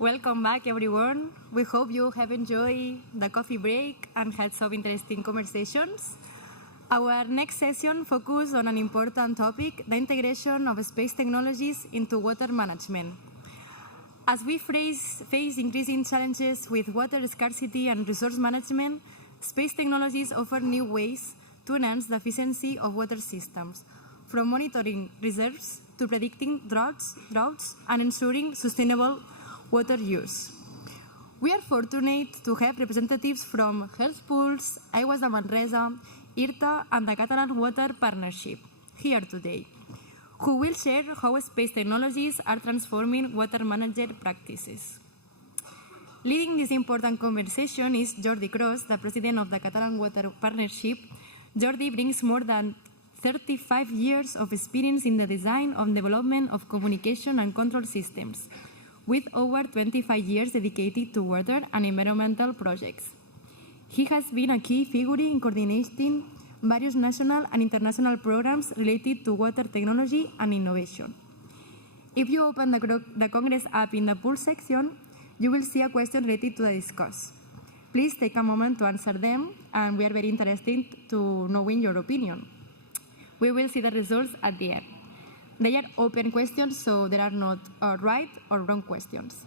Welcome back, everyone. We hope you have enjoyed the coffee break and had some interesting conversations. Our next session focuses on an important topic, the integration of space technologies into water management. As we face increasing challenges with water scarcity and resource management, space technologies offer new ways to enhance the efficiency of water systems, from monitoring reserves to predicting droughts and ensuring sustainable water use. We are fortunate to have representatives from Health Pools, Aigües de Manresa, IRTA, and the Catalan Water Partnership here today, who will share how space technologies are transforming water management practices. Leading this important conversation is Jordi Cros, the president of the Catalan Water Partnership. Jordi brings more than 35 years of experience in the design and development of communication and control systems, with over 25 years dedicated to water and environmental projects. He has been a key figure in coordinating various national and international programs related to water technology and innovation. If you open the Congress app in the pool section, you will see a question related to the discuss. Please take a moment to answer them, and we are very interested to knowing your opinion. We will see the results at the end. They are open questions, so there are not right or wrong questions.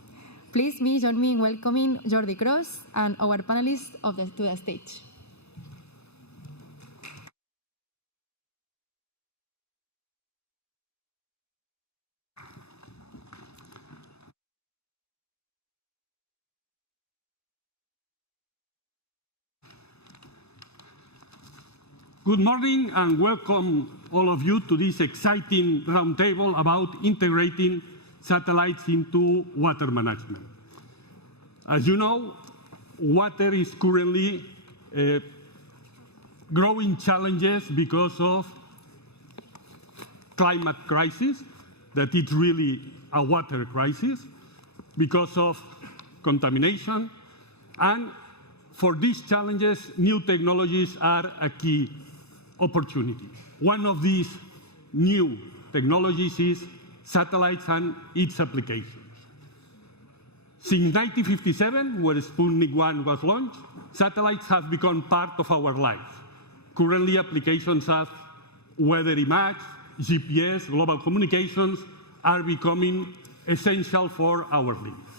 Please join me in welcoming Jordi Cros and our panelists to the stage. Good morning and welcome all of you to this exciting roundtable about integrating satellites into water management. As you know, water is currently growing challenges because of climate crisis, that it's really a water crisis, because of contamination, and for these challenges, new technologies are a key opportunity. One of these new technologies is satellites and its applications. Since 1957, when Sputnik 1 was launched, satellites have become part of our lives. Currently, applications as weather image, GPS, global communications are becoming essential for our lives.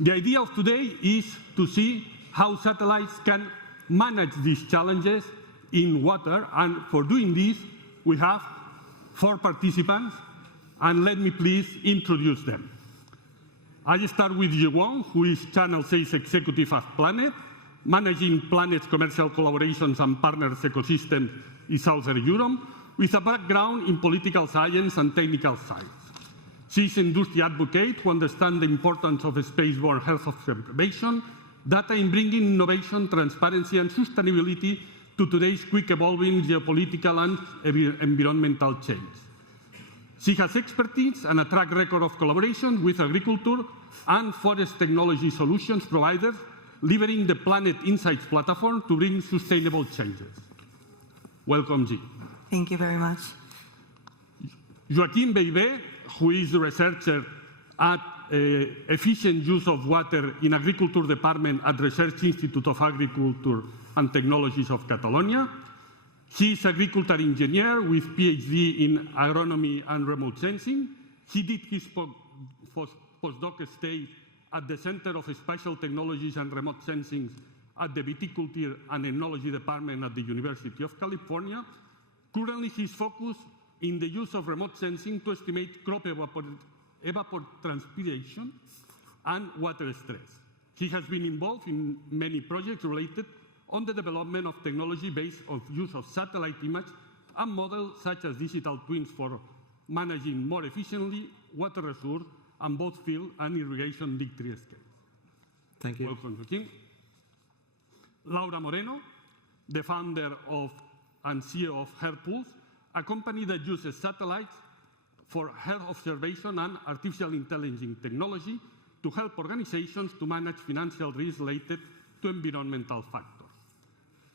The idea of today is to see how satellites can manage these challenges in water, and for doing this, we have 4 participants, and let me please introduce them. I start with Joaquim, who is Channel 6 Executive at Planet, managing Planet's commercial collaborations and partners ecosystem in Southern Europe, with a background in political science and technical science. She is an industry advocate who understands the importance of space-borne health observation, data in bringing innovation, transparency, and sustainability to today's quick-evolving geopolitical and environmental change. She has expertise and a track record of collaboration with agriculture and forest technology solutions providers, leveraging the Planet Insights platform to bring sustainable changes. Welcome, G. Thank you very much. Joaquim Bellvert, who is the researcher at Efficient Use of Water in Agriculture Department at Research Institute of Agriculture and Technologies of Catalonia. He is an agriculture engineer with PhD in agronomy and remote sensing. He did his postdoc stay at the Center of Spatial Technologies and Remote Sensing at the Viticulture and Enology Department at the University of California. Currently, he is focused in the use of remote sensing to estimate crop evapotranspiration and water stress. He has been involved in many projects related on the development of technology based on use of satellite image and models such as digital twins for managing more efficiently water resource on both field and irrigation decree scales. Thank you. Welcome, Joaquim. Laura Moreno, the founder of and CEO of Health Pools, a company that uses satellites for health observation and artificial intelligence technology to help organizations to manage financial risks related to environmental factors.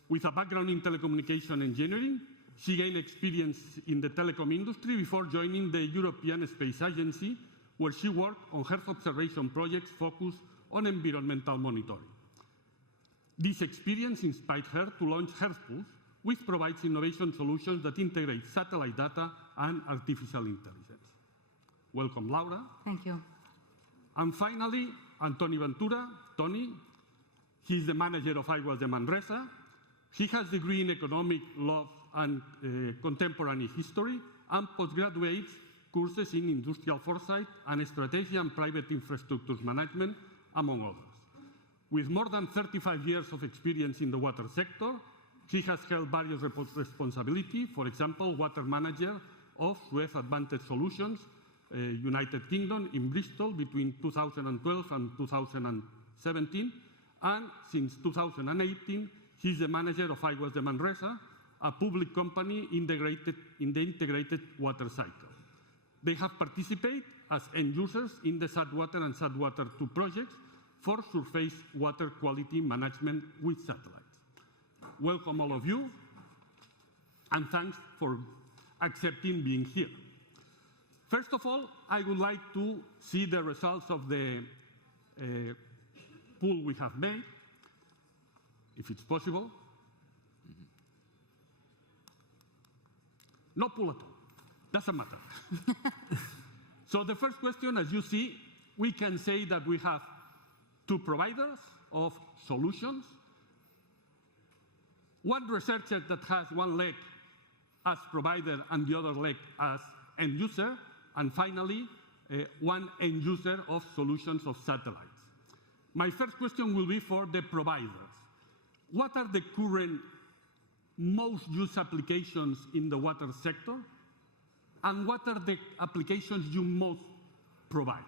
With a background in telecommunication engineering, she gained experience in the telecom industry before joining the European Space Agency, where she worked on Earth observation projects focused on environmental monitoring. This experience inspired her to launch Earthpulse, which provides innovation solutions that integrate satellite data and artificial intelligence. Welcome, Laura. Thank you. And finally, Antoni Ventura. Tony, he's the manager of Aigües de Manresa. He has a degree in economic law and contemporary history and postgraduate courses in industrial foresight and strategy and private infrastructures management, among others. With more than 35 years of experience in the water sector, he has held various responsibilities, for example, water manager of Suez Advantage Solutions, United Kingdom, in Bristol between 2012 and 2017, and since 2018, he's the manager of Aigües de Manresa, a public company in the integrated water cycle. They have participated as end users in the SATwater and SATwater 2 projects for surface water quality management with satellites. Welcome all of you, and thanks for accepting being here. First of all, I would like to see the results of the pool we have made, if it's possible. No pool at all, doesn't matter. So the first question, as you see, we can say that we have two providers of solutions, one researcher that has one leg as provider and the other leg as end user, and finally, one end user of solutions of satellites. My first question will be for the providers. What are the current most used applications in the water sector? And what are the applications you most provide?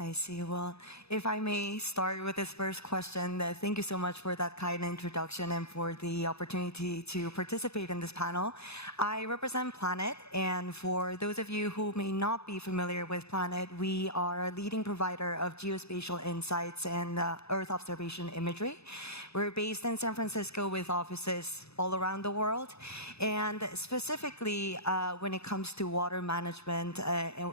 I see. Well, if I may start with this first question, thank you so much for that kind introduction and for the opportunity to participate in this panel. I represent Planet, and for those of you who may not be familiar with Planet, we are a leading provider of geospatial insights and Earth observation imagery. We're based in San Francisco with offices all around the world, and specifically when it comes to water management and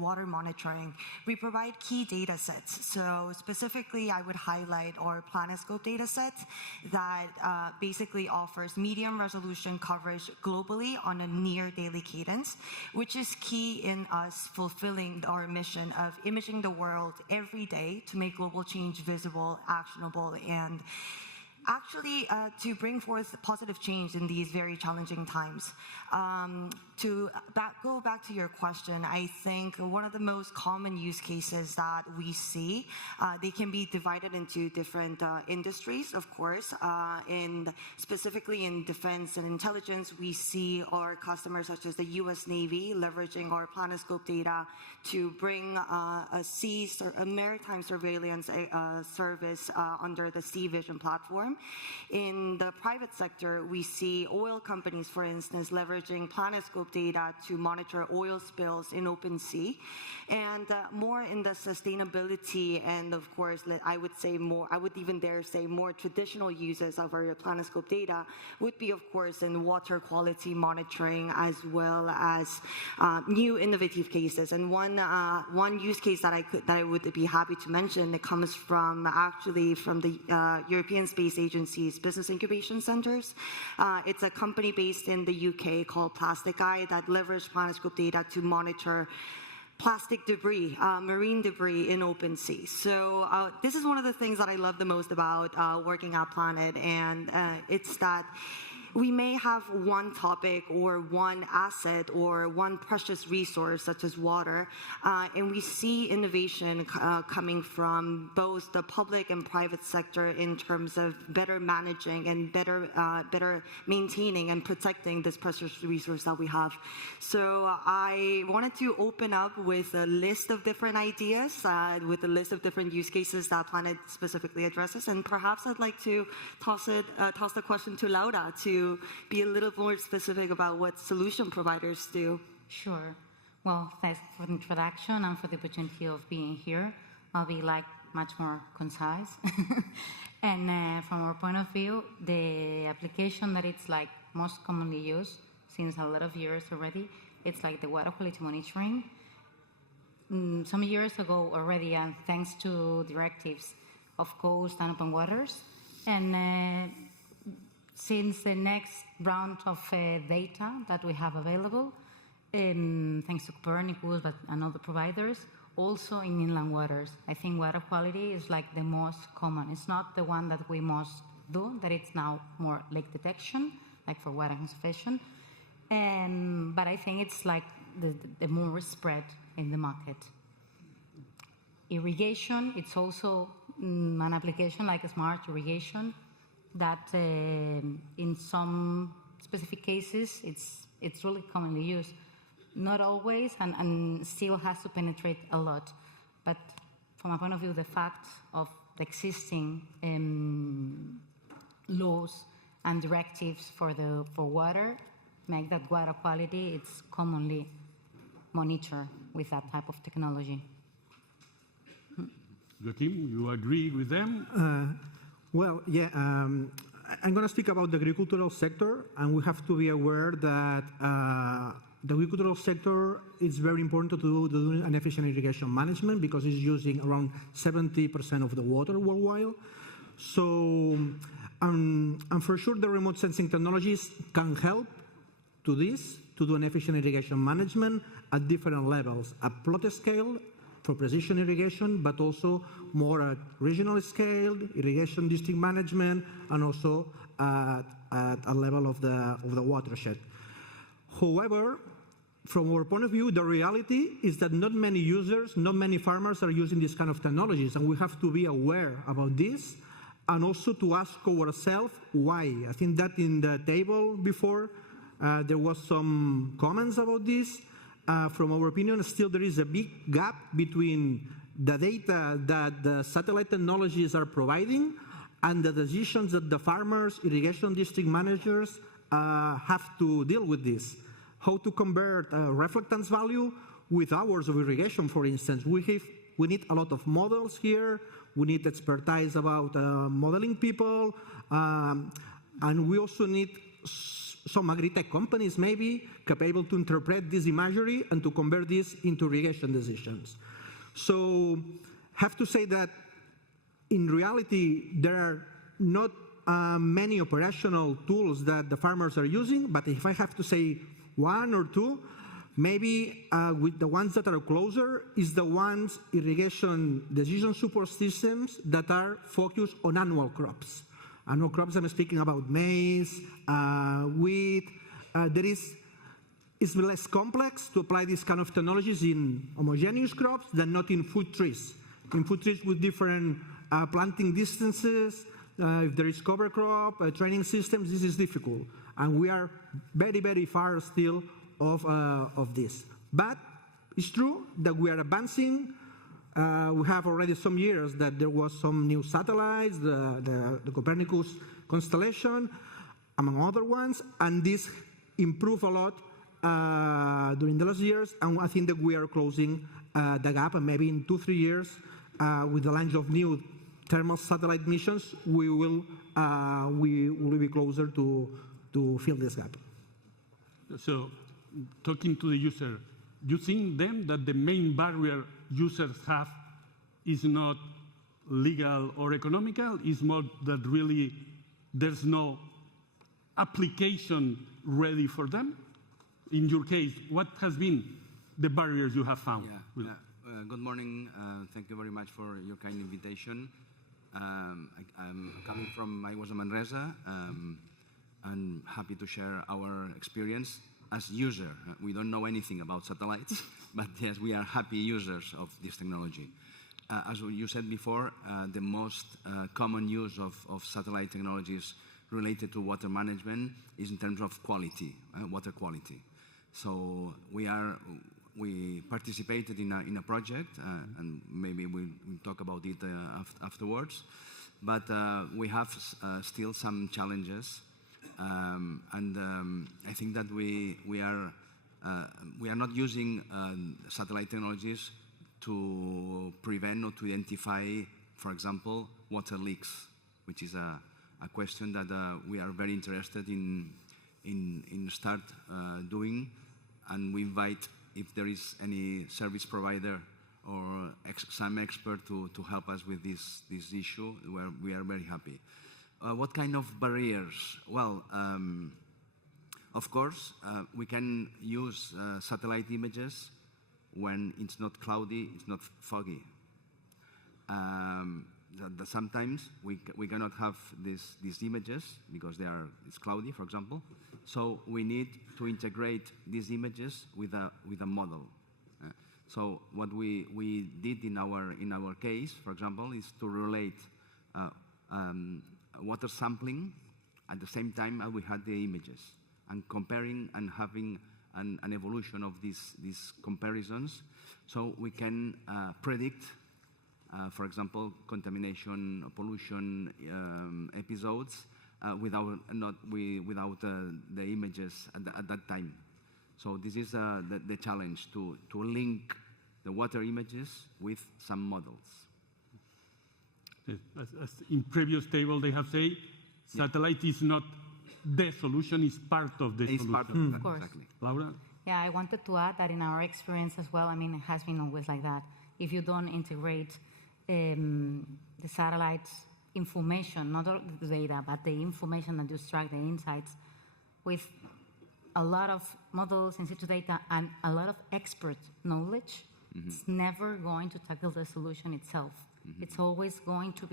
water monitoring, we provide key data sets. So specifically, I would highlight our PlanetScope data set that basically offers medium resolution coverage globally on a near daily cadence, which is key in us fulfilling our mission of imaging the world every day to make global change visible, actionable, and actually to bring forth positive change in these very challenging times. To go back to your question, I think one of the most common use cases that we see, they can be divided into different industries, of course. Specifically in defense and intelligence, we see our customers such as the US Navy leveraging our PlanetScope data to bring a maritime surveillance service under the Sea Vision platform. In the private sector, we see oil companies, for instance, leveraging PlanetScope data to monitor oil spills in open sea. And more in the sustainability and, of course, I would even dare say more traditional uses of our PlanetScope data would be, of course, in water quality monitoring as well as new innovative cases. And one use case that I would be happy to mention that comes from the European Space Agency's business incubation centers. It's a company based in the UK called Plastic Eye that leveraged PlanetScope data to monitor plastic debris, marine debris in open sea. So this is one of the things that I love the most about working at Planet, and it's that we may have one topic or one asset or one precious resource such as water, and we see innovation coming from both the public and private sector in terms of better managing and better maintaining and protecting this precious resource that we have. So I wanted to open up with a list of different ideas, with a list of different use cases that Planet specifically addresses, and perhaps I'd like to toss the question to Laura to be a little more specific about what solution providers do. Sure. Well, thanks for the introduction and for the opportunity of being here. I'll be much more concise. And from our point of view, the application that it's most commonly used since a lot of years already, it's the water quality monitoring. some years ago already, and thanks to directives of coast and open waters. And since the next round of data that we have available, thanks to Copernicus and other providers, also in inland waters. I think water quality is like the most common. It's not the one that we most do, that it's now more lake detection, like for water conservation. But I think it's like the more spread in the market. Irrigation, it's also an application like a smart irrigation that in some specific cases it's really commonly used. Not always, and still has to penetrate a lot. But from a point of view, the fact of the existing laws and directives for water make that water quality it's commonly monitored with that type of technology. Joaquim, you agree with them? Well, yeah. I'm going to speak about the agricultural sector, and we have to be aware that the agricultural sector is very important to do an efficient irrigation management because it's using around 70% of the water worldwide. So, and for sure, the remote sensing technologies can help to this, to do an efficient irrigation management at different levels, at plot scale for precision irrigation, but also more at regional scale, irrigation district management, and also at a level of the watershed. However, from our point of view, the reality is that not many users, not many farmers are using these kind of technologies, and we have to be aware about this, and also to ask ourselves why. I think that in the table before, there was some comments about this. From our opinion, still there is a big gap between the data that the satellite technologies are providing and the decisions that the farmers, irrigation district managers have to deal with this. How to convert reflectance value with hours of irrigation, for instance. We need a lot of models here. We need expertise about modeling people. And we also need some agri-tech companies maybe capable to interpret this imagery and to convert this into irrigation decisions. So have to say that in reality there are not many operational tools that the farmers are using, but if I have to say one or two, maybe with the ones that are closer is the ones irrigation decision support systems that are focused on annual crops. Annual crops, I'm speaking about maize, wheat. It's less complex to apply these kind of technologies in homogeneous crops than not in fruit trees. In fruit trees with different planting distances, if there is cover crop, training systems, this is difficult. And we are very, very far still of this. But it's true that we are advancing. We have already some years that there was some new satellites, the Copernicus constellation, among other ones, and this improved a lot during the last years, and I think that we are closing the gap, and maybe in 2-3 years, with the launch of new thermal satellite missions, we will be closer to fill this gap. So, talking to the user, do you think then that the main barrier users have is not legal or economical, is more that really there's no application ready for them? In your case, what has been the barriers you have found? Good morning. Thank you very much for your kind invitation. I'm coming from, I was in Manresa. I'm happy to share our experience as user. We don't know anything about satellites, but yes, we are happy users of this technology. As you said before, the most common use of satellite technologies related to water management is in terms of quality, water quality. So we participated in a project, and maybe we'll talk about it afterwards. But we have still some challenges, and I think that we are not using satellite technologies to prevent or to identify, for example, water leaks, which is a question that we are very interested in start doing, and we invite, if there is any service provider some expert to help us with this issue, where we are very happy. What kind of barriers? Well, of course, we can use satellite images when it's not cloudy, it's not foggy. Sometimes we cannot have these images because it's cloudy, for example. So we need to integrate these images with a model. So what we did in our case, for example, is to relate water sampling at the same time as we had the images, and comparing and having an evolution of these comparisons, so we can predict, for example, contamination, pollution episodes without the images at that time. So this is the challenge, to link the water images with some models. As in previous table, they have said, satellite is not the solution, it's part of the solution. Part of Of course. Exactly. Laura? Yeah, I wanted to add that in our experience as well, I mean, it has been always like that. If you don't integrate the satellite's information, not all the data, but the information that you extract, the insights, with a lot of models, in situ data, and a lot of expert knowledge, it's never going to tackle the solution itself. It's always going to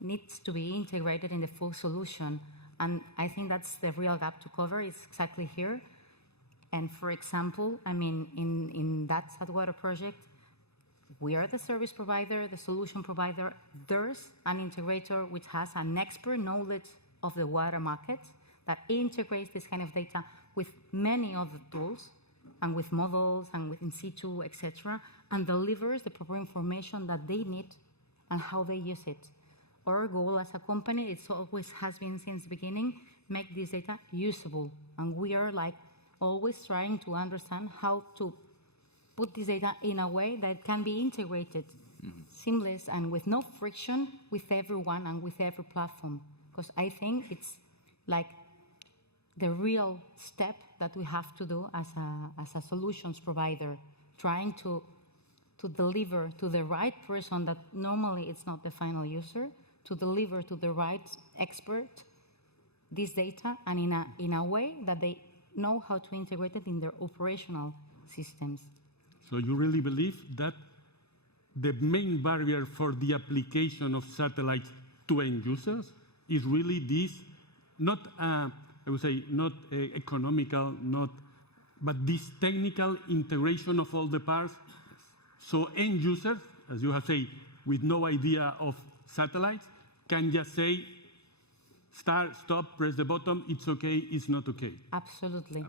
needs to be integrated in the full solution. And I think that's the real gap to cover, is exactly here. And for example, I mean, in that Water project, we are the service provider, the solution provider. There's an integrator which has an expert knowledge of the water market that integrates this kind of data with many other tools and with models and with in situ, etc., and delivers the proper information that they need and how they use it. Our goal as a company, it always has been since the beginning, make this data usable. And we are like always trying to understand how to put this data in a way that can be integrated, seamless, and with no friction with everyone and with every platform. Because I think it's like the real step that we have to do as a solutions provider, trying to deliver to the right person that normally it's not the final user, to deliver to the right expert this data, and in a way that they know how to integrate it in their operational systems. So you really believe that the main barrier for the application of satellites to end users is really this, not, I would say, not economical, but this technical integration of all the parts. So end users, as you have said, with no idea of satellites, can just say, start, stop, press the button, it's okay, it's not okay. Absolutely.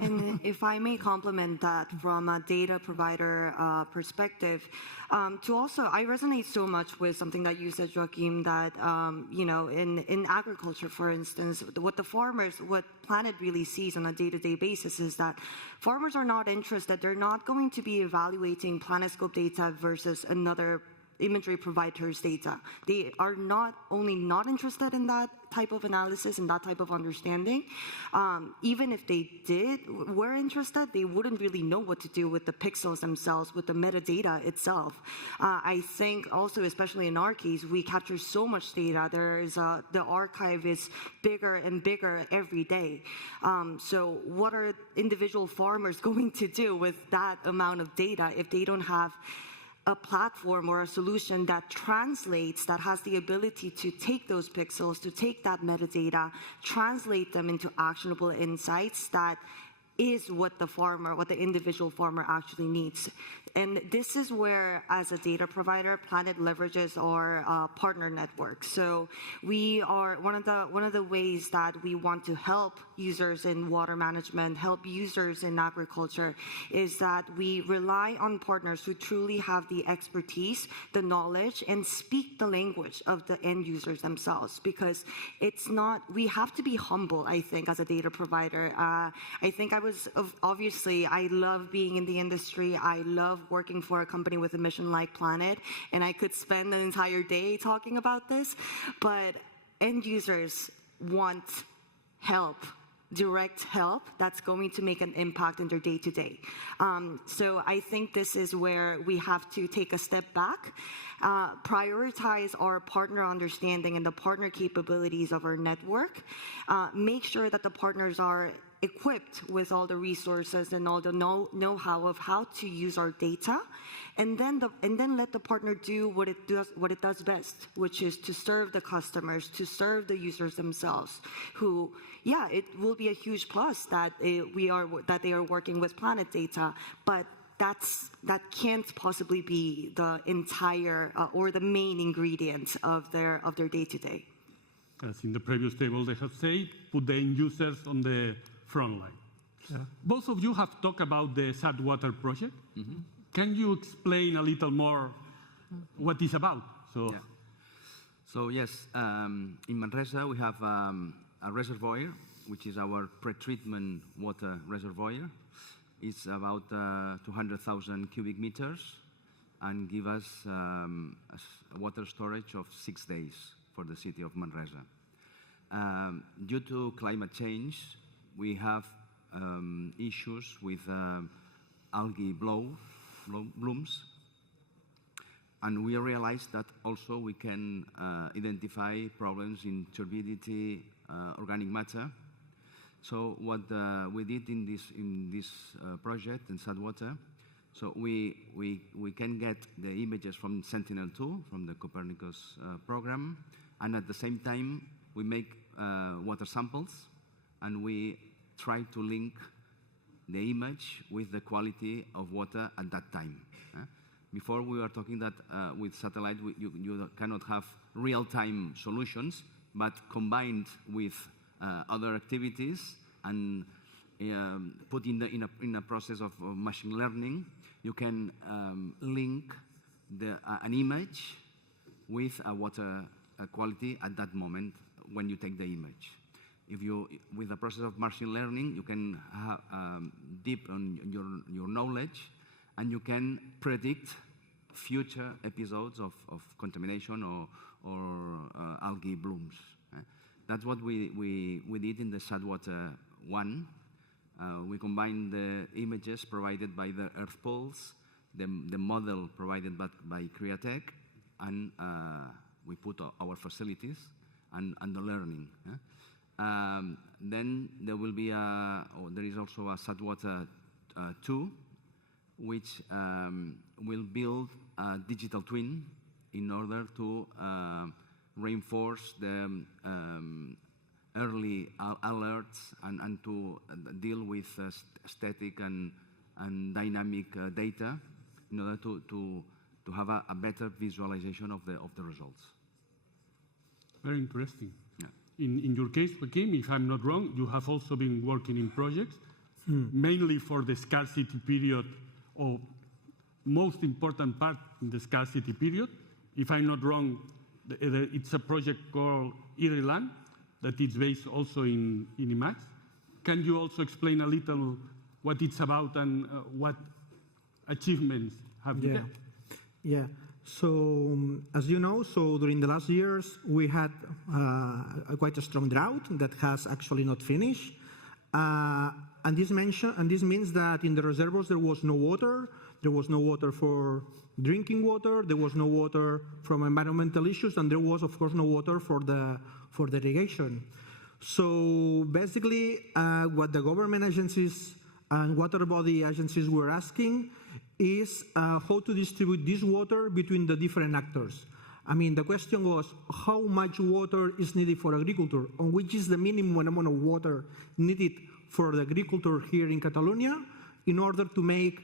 And if I may complement that from a data provider perspective, to also, I resonate so much with something that you said, Joaquim, that, you know, in agriculture, for instance, what Planet really sees on a day-to-day basis is that farmers are not interested. They're not going to be evaluating PlanetScope data versus another imagery provider's data. They are not only not interested in that type of analysis and that type of understanding. Even if they were interested, they wouldn't really know what to do with the pixels themselves, with the metadata itself. I think also, especially in our case, we capture so much data. The archive is bigger and bigger every day. So what are individual farmers going to do with that amount of data if they don't have a platform or a solution that translates, that has the ability to take those pixels, to take that metadata, translate them into actionable insights that is what the individual farmer actually needs. And this is where, as a data provider, Planet leverages our partner network. So we are one of the ways that we want to help users in water management, help users in agriculture, is that we rely on partners who truly have the expertise, the knowledge, and speak the language of the end users themselves. Because it's not, we have to be humble, I think, as a data provider. I think obviously, I love being in the industry. I love working for a company with a mission like Planet, and I could spend an entire day talking about this, but end users want help. direct help that's going to make an impact in their day-to-day. So I think this is where we have to take a step back, prioritize our partner understanding and the partner capabilities of our network, make sure that the partners are equipped with all the resources and all the know-how of how to use our data, and then let the partner do what it does best, which is to serve the customers, to serve the users themselves. Who, yeah, it will be a huge plus that they are working with Planet data, but that can't possibly be the entire or the main ingredient of their day-to-day. As in the previous table, they have said, put the end users on the front line. Yeah. Both of you have talked about the Saltwater project. Mm-hmm. Can you explain a little more what it's about? So yes, in Manresa we have a reservoir, which is our pre-treatment water reservoir. It's about 200,000 cubic meters and give us a water storage of 6 days for the city of Manresa. Due to climate change, we have issues with algae blooms, and we realized that also we can identify problems in turbidity, organic matter. So what we did in this project in Saltwater, so we can get the images from Sentinel-2, from the Copernicus program, and at the same time we make water samples, and we try to link the image with the quality of water at that time. Before we were talking that with satellite you cannot have real-time solutions, but combined with other activities and put in a process of machine learning, you can link an image with a water quality at that moment when you take the image. With the process of machine learning, you can deepen your knowledge, and you can predict future episodes of contamination or algae blooms. That's what we did in the Saltwater 1. We combined the images provided by the Earth Pulse, the model provided by Createch, and we put our facilities and the learning. Then there will be there is also a Saltwater 2, which will build a digital twin in order to reinforce the early alerts and to deal with static and dynamic data in order to have a better visualization of the results. Very interesting. In your case, Joaquim, if I'm not wrong, you have also been working in projects, mainly for the scarcity period, or most important part in the scarcity period. If I'm not wrong, it's a project called Ireland that is based also in IMAX. Can you also explain a little what it's about and what achievements have you had? Yeah. So, as you know, during the last years, we had quite a strong drought that has actually not finished. And this means that in the reservoirs there was no water. There was no water for drinking water. There was no water from environmental issues, and there was, of course, no water for the irrigation. So basically, what the government agencies and water body agencies were asking is how to distribute this water between the different actors. I mean, the question was how much water is needed for agriculture, and which is the minimum amount of water needed for the agriculture here in Catalonia in order to make,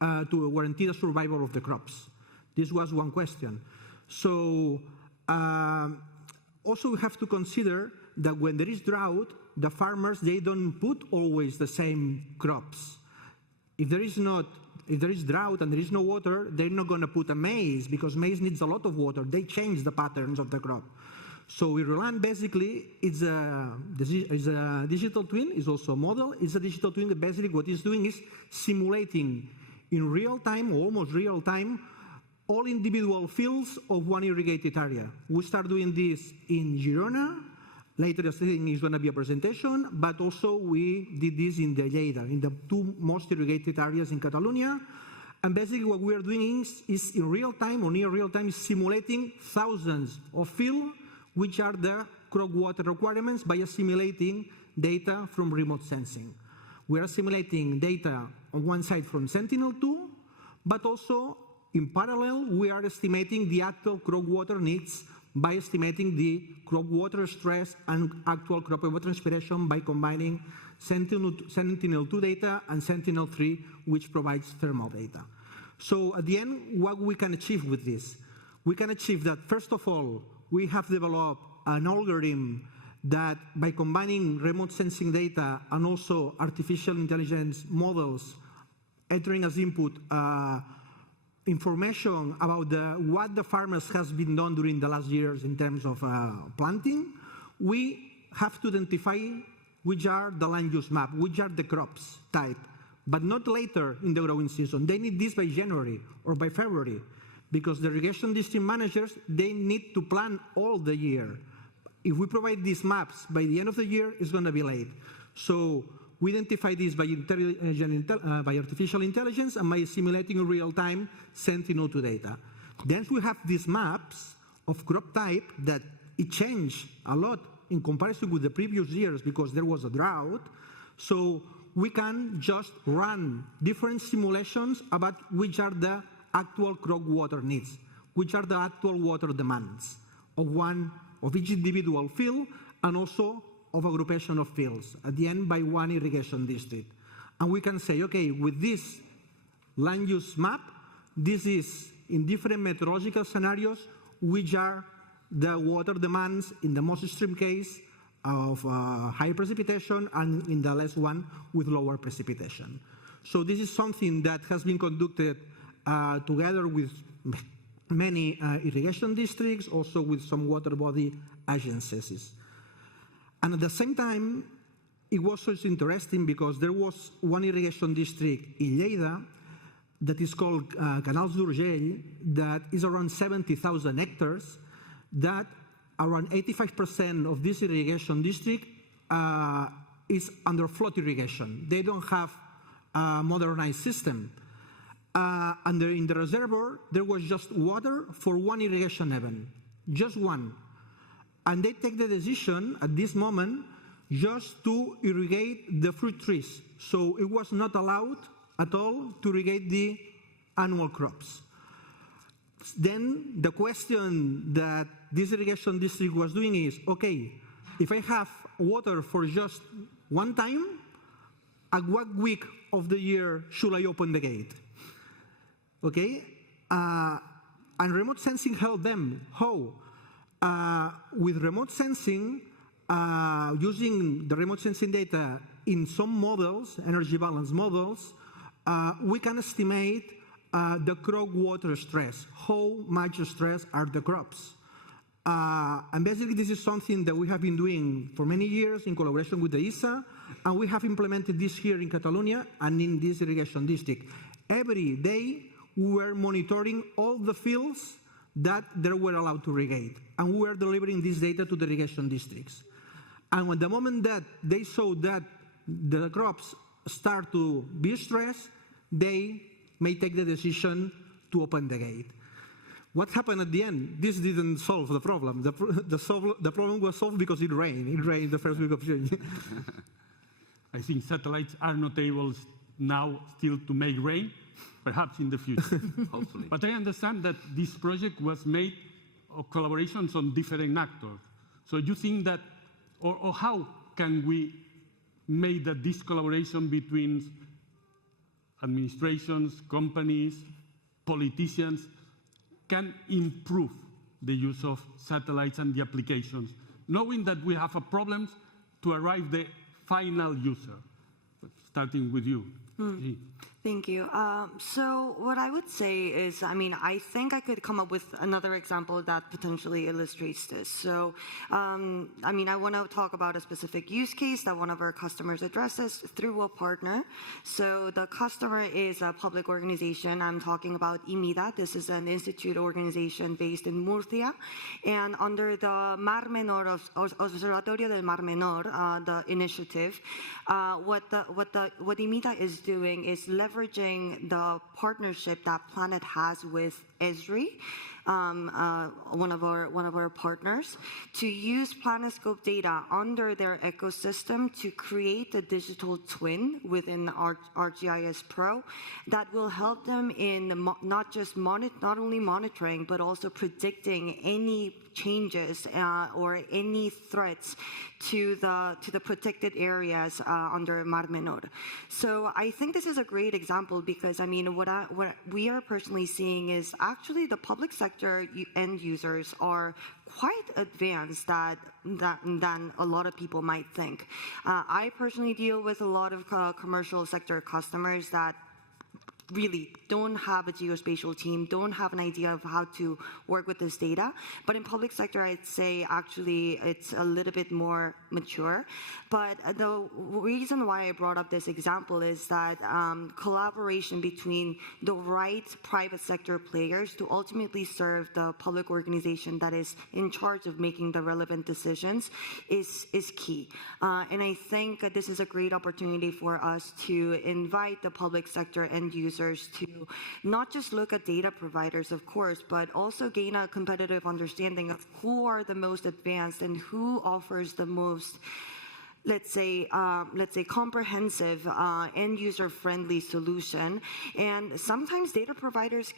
to guarantee the survival of the crops. This was one question. So also we have to consider that when there is drought, the farmers, they don't put always the same crops. If there is drought and there is no water, they're not going to put a maize, because maize needs a lot of water. They change the patterns of the crop. So Ireland basically is a digital twin, is also a model. It's a digital twin that basically what it's doing is simulating in real time, or almost real time, all individual fields of one irrigated area. We start doing this in Girona, Later, I think is going to be a presentation, but also we did this in the Lleida, in the two most irrigated areas in Catalonia. And basically what we are doing is in real time or near real time simulating thousands of fields, which are the crop water requirements by assimilating data from remote sensing. We are assimilating data on one side from Sentinel-2, but also in parallel, we are estimating the actual crop water needs by estimating the crop water stress and actual crop evapotranspiration by combining Sentinel-2 data and Sentinel-3, which provides thermal data. So at the end, what we can achieve with this? We can achieve that, first of all, we have developed an algorithm that by combining remote sensing data and also artificial intelligence models entering as input information about what the farmers has been done during the last years in terms of planting, we have to identify which are the land use map, which are the crops type, but not later in the growing season. They need this by January or by February, because the irrigation district managers, they need to plan all the year. If we provide these maps by the end of the year, it's going to be late. So we identify this by artificial intelligence and by simulating in real time Sentinel-2 data. Then we have these maps of crop type that it changed a lot in comparison with the previous years because there was a drought. So we can just run different simulations about which are the actual crop water needs, which are the actual water demands of each individual field and also of aggregation of fields, at the end by one irrigation district. And we can say, okay, with this land use map, this is in different meteorological scenarios, which are the water demands in the most extreme case of high precipitation and in the less one with lower precipitation. So this is something that has been conducted together with many irrigation districts, also with some water body agencies. And at the same time, it was also interesting because there was one irrigation district in Lleida that is called Canals d'Urgell, that is around 70,000 hectares, that around 85% of this irrigation district is under flood irrigation. They don't have a modernized system. And in the reservoir, there was just water for one irrigation event, just one. And they take the decision at this moment just to irrigate the fruit trees. So it was not allowed at all to irrigate the annual crops. Then the question that this irrigation district was doing is, okay, if I have water for just one time, at what week of the year should I open the gate? Okay? And remote sensing helped them. How? With remote sensing, using the remote sensing data in some models, energy balance models, we can estimate the crop water stress, how much stress are the crops. And basically this is something that we have been doing for many years in collaboration with the ISA, and we have implemented this here in Catalonia and in this irrigation district. Every day we were monitoring all the fields that they were allowed to irrigate, and we were delivering this data to the irrigation districts. And at the moment that they saw that the crops start to be stressed, they may take the decision to open the gate. What happened at the end? This didn't solve the problem. The problem was solved because it rained. It rained the first week of June. I think satellites are not able now still to make rain, perhaps in the future. Hopefully. But I understand that this project was made of collaborations on different actors. So you think that, or how can we make that this collaboration between administrations, companies, politicians can improve the use of satellites and the applications, knowing that we have a problem to arrive the final user, starting with you. Thank you. So what I would say is, I think I could come up with another example that potentially illustrates this. So, I want to talk about a specific use case that one of our customers addresses through a partner. So the customer is a public organization. I'm talking about IMIDA. This is an institute organization based in Murcia. And under the Mar Menor, Observatorio del Mar Menor, the initiative, what IMIDA is doing is leveraging the partnership that Planet has with Esri, one of our partners, to use PlanetScope data under their ecosystem to create a digital twin within ArcGIS Pro that will help them in not only monitoring but also predicting any changes or any threats to the protected areas under Mar Menor. So I think this is a great example because what we are personally seeing is actually the public sector end users are quite advanced than a lot of people might think. I personally deal with a lot of commercial sector customers that really don't have a geospatial team, don't have an idea of how to work with this data. But in public sector, I'd say actually it's a little bit more mature. But the reason why I brought up this example is that collaboration between the right private sector players to ultimately serve the public organization that is in charge of making the relevant decisions is key. And I think that this is a great opportunity for us to invite the public sector end users to not just look at data providers, of course, but also gain a competitive understanding of who are the most advanced and who offers the most, let's say comprehensive and user-friendly solution. And sometimes data providers,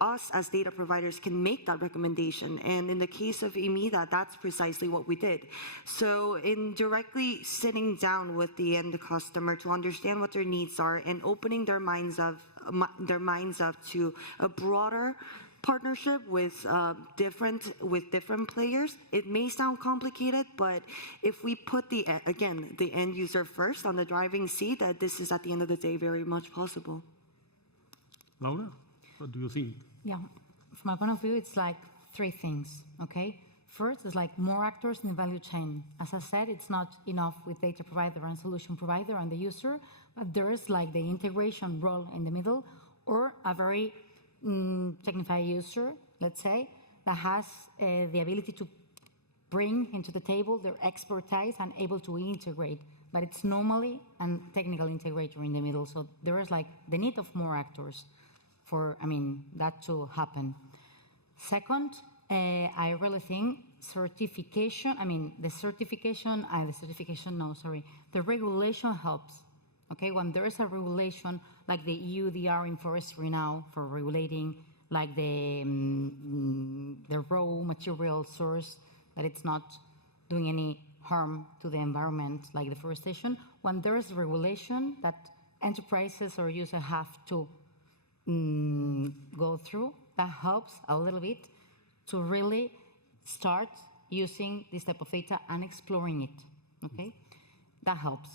us as data providers, can make that recommendation. And in the case of IMIDA, that's precisely what we did. So in directly sitting down with the end customer to understand what their needs are and opening their minds up to a broader partnership with different players. It may sound complicated, but if we put the end user first on the driving seat, that this is at the end of the day very much possible. Laura, what do you think? Yeah, from my point of view, it's like three things, okay? First, it's like more actors in the value chain. As I said, it's not enough with data provider and solution provider and the user, but there is like the integration role in the middle, or a very technified user, let's say, that has the ability to bring into the table their expertise and able to integrate. But it's normally a technical integrator in the middle. So there is like the need of more actors for, that to happen. Second, I really think the regulation helps. Okay, when there is a regulation like the EUDR in forestry now for regulating like the raw material source, that it's not doing any harm to the environment like deforestation, when there is a regulation that enterprises or users have to go through, that helps a little bit to really start using this type of data and exploring it, okay? That helps.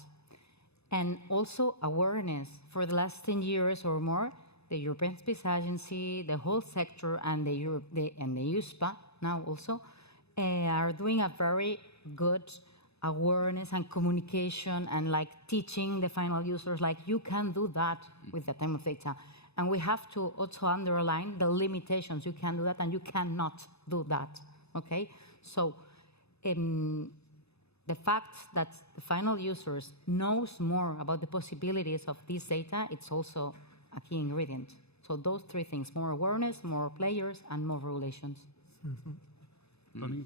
And also awareness. For the last 10 years or more, the European Space Agency, the whole sector, and the USPA now also are doing a very good awareness and communication and like teaching the final users, like you can do that with that type of data. And we have to also underline the limitations. You can do that and you cannot do that, okay? So the fact that the final users knows more about the possibilities of this data, it's also a key ingredient. So those three things, more awareness, more players, and more regulations. Tony?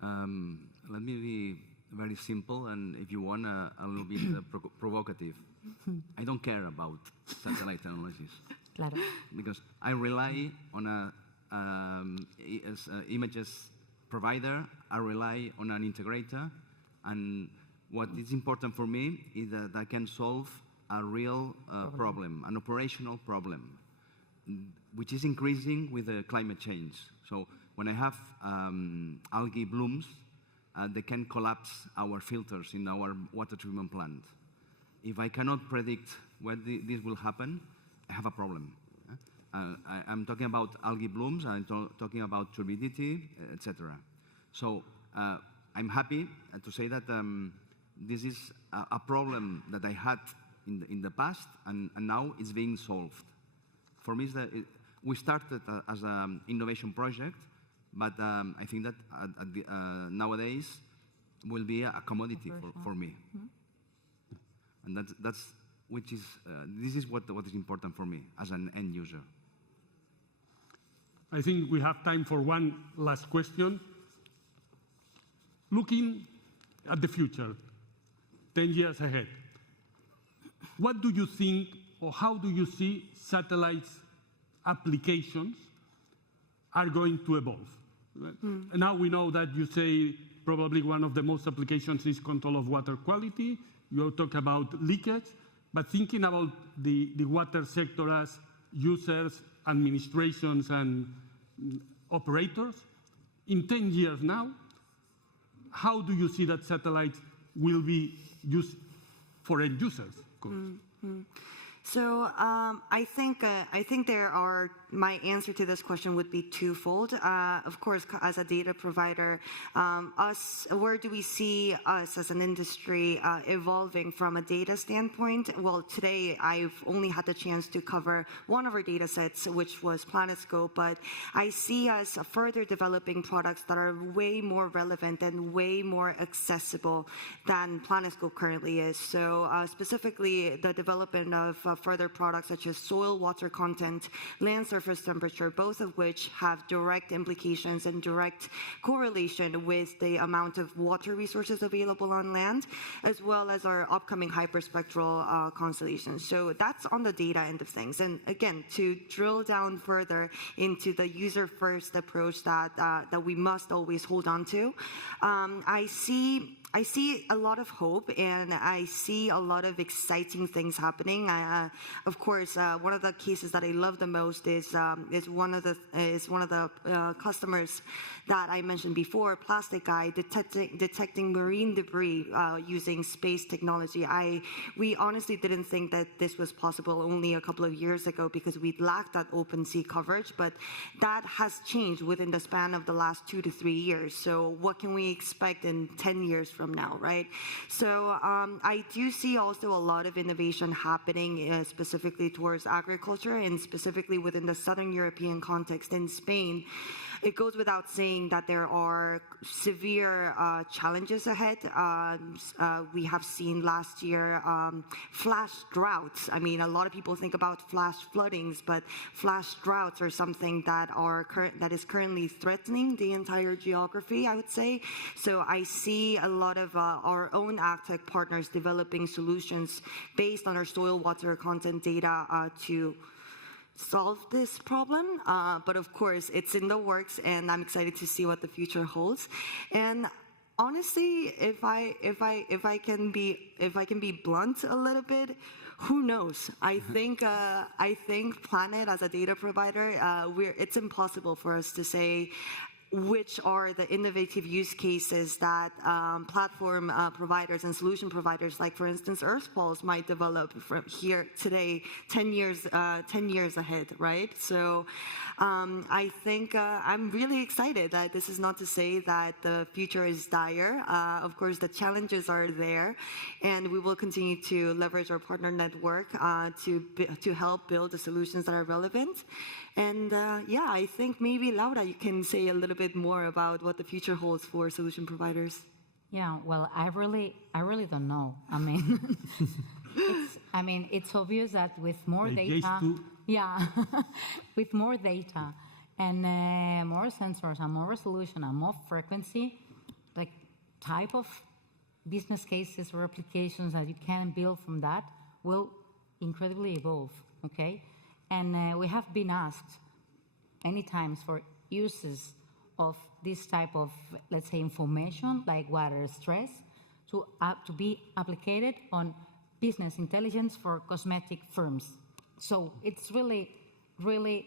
Let me be very simple and, if you want, a little bit provocative. I don't care about satellite analysis. Claro. Because I rely on images provider, I rely on an integrator, and what is important for me is that I can solve a real problem, an operational problem, which is increasing with the climate change. So when I have algae blooms, they can collapse our filters in our water treatment plant. If I cannot predict when this will happen, have a problem. I'm talking about algae blooms, I'm talking about turbidity, etc. So I'm happy to say that this is a problem that I had in the past, and now it's being solved. For me, we started as an innovation project, but I think that nowadays will be a commodity for me. And this is what is important for me as an end user. I think we have time for one last question. Looking at the future, 10 years ahead, what do you think, or how do you see satellites applications are going to evolve? Now we know that you say probably one of the most applications is control of water quality. You talk about leakage, but thinking about the water sector as users, administrations, and operators, in 10 years now, how do you see that satellites will be used for end users? Of course. So I think there are, my answer to this question would be twofold. Of course, as a data provider, where do we see us as an industry evolving from a data standpoint? Well, today I've only had the chance to cover one of our data sets, which was PlanetScope, but I see us further developing products that are way more relevant and way more accessible than PlanetScope currently is. So specifically, the development of further products such as soil water content, land surface temperature, both of which have direct implications and direct correlation with the amount of water resources available on land, as well as our upcoming hyperspectral constellations. So that's on the data end of things. And again, to drill down further into the user-first approach that we must always hold on to, I see a lot of hope, and I see a lot of exciting things happening. Of course, one of the cases that I love the most is one of the customers that I mentioned before, Plastic Guy, detecting marine debris using space technology. We honestly didn't think that this was possible only a couple of years ago because we lacked that open sea coverage, but that has changed within the span of the last 2 to 3 years. So what can we expect in 10 years from now, right? So I do see also a lot of innovation happening specifically towards agriculture, and specifically within the Southern European context in Spain. It goes without saying that there are severe challenges ahead. We have seen last year flash droughts. I mean, a lot of people think about flash floodings, but flash droughts are something that is currently threatening the entire geography, I would say. So I see a lot of our own agtech partners developing solutions based on our soil water content data to solve this problem, but of course it's in the works, and I'm excited to see what the future holds. And honestly, if I can be blunt a little bit, who knows? I think Planet as a data provider, it's impossible for us to say which are the innovative use cases that platform providers and solution providers, like for instance Earthpulse, might develop from here today, 10 years ahead, right? So I think I'm really excited. That this is not to say that the future is dire. Of course, the challenges are there, and we will continue to leverage our partner network to help build the solutions that are relevant. And yeah, I think maybe Laura, you can say a little bit more about what the future holds for solution providers. Yeah, well, I really don't know. I mean, it's obvious that with more data, with more data and more sensors and more resolution and more frequency, the type of business cases or applications that you can build from that will incredibly evolve. Okay. And we have been asked many times for uses of this type of, let's say, information, like water stress, to be applied on business intelligence for cosmetic firms. So it's really, really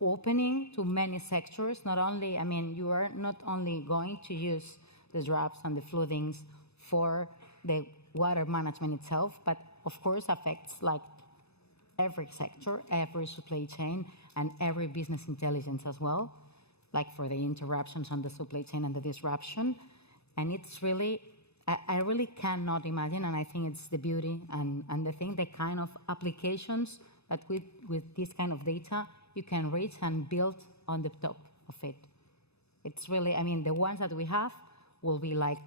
opening to many sectors. Not only, I mean, you are not only going to use the droughts and the floodings for the water management itself, but of course affects like every sector, every supply chain, and every business intelligence as well, like for the interruptions on the supply chain and the disruption. And it's really, I really cannot imagine, and I think it's the beauty and the thing, the kind of applications that with this kind of data, you can reach and build on the top of it. It's really, I mean, the ones that we have will be like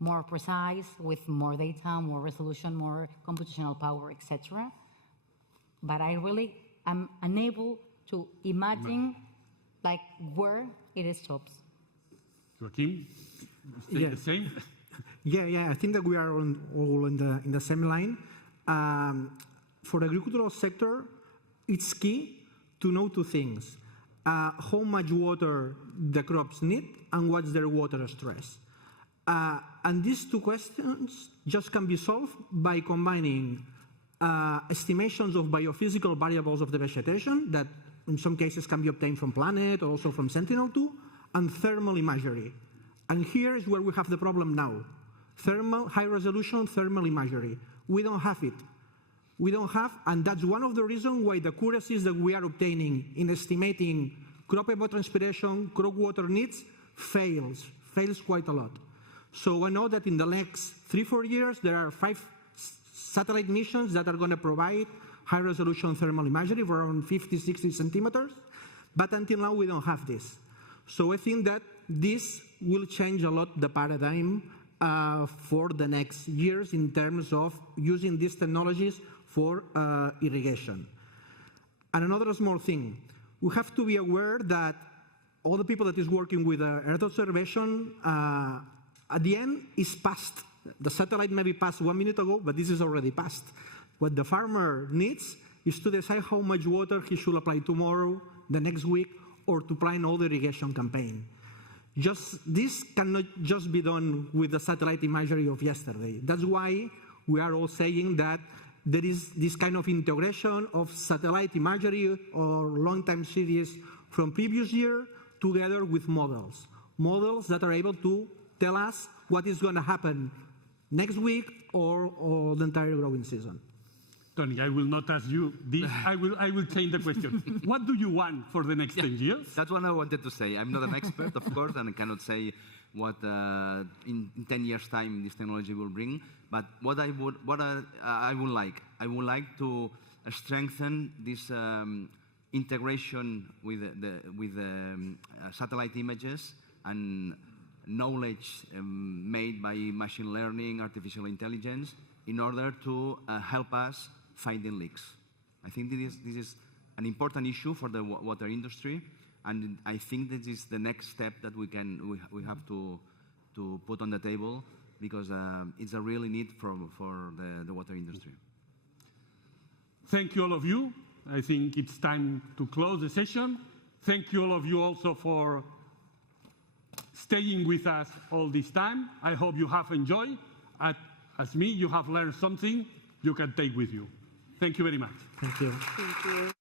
more precise, with more data, more resolution, more computational power, etc. But I really am unable to imagine like where it stops. Joaquim, the same? Yeah, I think that we are all in the same line. For the agricultural sector, it's key to know two things. How much water the crops need and what's their water stress. And these two questions just can be solved by combining estimations of biophysical variables of the vegetation that in some cases can be obtained from Planet or also from Sentinel-2, and thermal imagery. And here is where we have the problem now. High-resolution thermal imagery. We don't have it. We don't have, and that's one of the reasons why the accuracies that we are obtaining in estimating crop evapotranspiration, crop water needs, fails quite a lot. So I know that in the next 3-4 years, there are 5 satellite missions that are going to provide high-resolution thermal imagery for around 50-60 centimeters, but until now, we don't have this. So I think that this will change a lot the paradigm for the next years in terms of using these technologies for irrigation. And another small thing, we have to be aware that all the people that is working with Earth observation, at the end, is past. The satellite maybe passed 1 minute ago, but this is already past. What the farmer needs is to decide how much water he should apply tomorrow, the next week, or to plan all the irrigation campaign. This cannot just be done with the satellite imagery of yesterday. That's why we are all saying that there is this kind of integration of satellite imagery or long-time series from previous year together with models that are able to tell us what is going to happen next week or the entire growing season. Tony, I will not ask you this. I will change the question. What do you want for the next 10 years? That's what I wanted to say. I'm not an expert, of course, and I cannot say what in 10 years' time this technology will bring. But what I would like to strengthen this integration with the satellite images and knowledge made by machine learning, artificial intelligence, in order to help us finding leaks. I think this is an important issue for the water industry, and I think this is the next step that we have to put on the table, because it's a really need for the water industry. Thank you, all of you. I think it's time to close the session. Thank you, all of you, also for staying with us all this time. I hope you have enjoyed. As me, you have learned something you can take with you. Thank you very much. Thank you. Thank you.